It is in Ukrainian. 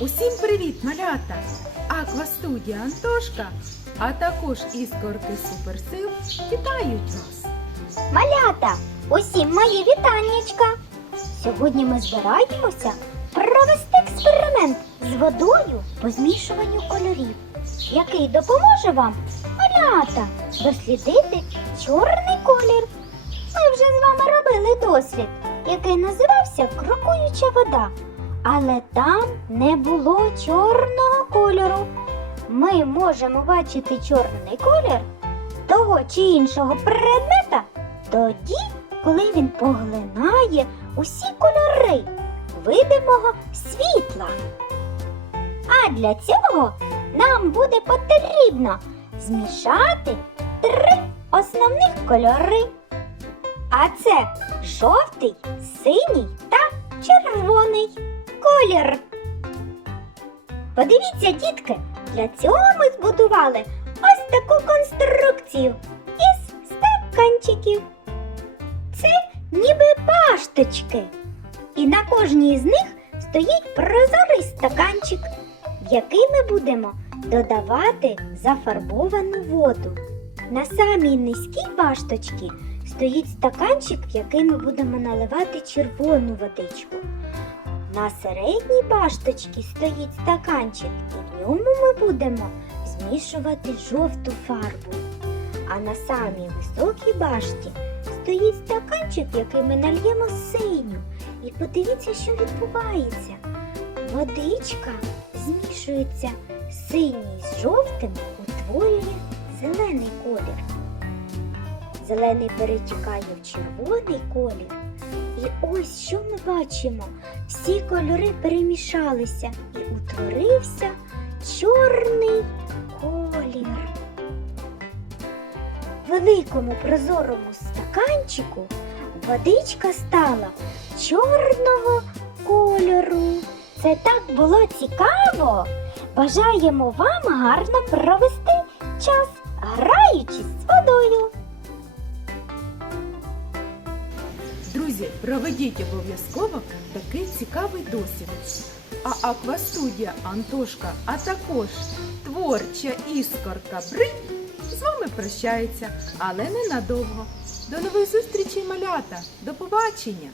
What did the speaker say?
Усім привіт, малята! Аквастудія Антошка, а також іскорки суперсил вітають вас! Малята! Усім мої вітаннячка! Сьогодні ми збираємося провести експеримент з водою по змішуванню кольорів, який допоможе вам, малята, дослідити чорний колір. Ми вже з вами робили досвід, який називався Крокуюча вода. Але там не було чорного кольору. Ми можемо бачити чорний колір того чи іншого предмета тоді, коли він поглинає усі кольори видимого світла. А для цього нам буде потрібно змішати три основних кольори. А це жовтий, синій колір. Подивіться, дітки, для цього ми збудували ось таку конструкцію із стаканчиків. Це ніби башточки. І на кожній з них стоїть прозорий стаканчик, в який ми будемо додавати зафарбовану воду. На самій низькій башточці стоїть стаканчик, в який ми будемо наливати червону водичку. На середній башточці стоїть стаканчик, і в ньому ми будемо змішувати жовту фарбу. А на самій високій башті стоїть стаканчик, який ми нальємо синю. І подивіться, що відбувається. Водичка змішується синій з жовтим, утворює зелений колір. Зелений перетікає в червоний колір. І ось що ми бачимо. Всі кольори перемішалися і утворився чорний колір. В великому прозорому стаканчику водичка стала чорного кольору. Це так було цікаво. Бажаємо вам гарно провести час, граючись з водою. Друзі, проведіть обов'язково такий цікавий досвід. А аквастудія Антошка, а також творча іскорка Бринь з вами прощається, але ненадовго. До нових зустрічей, малята! До побачення!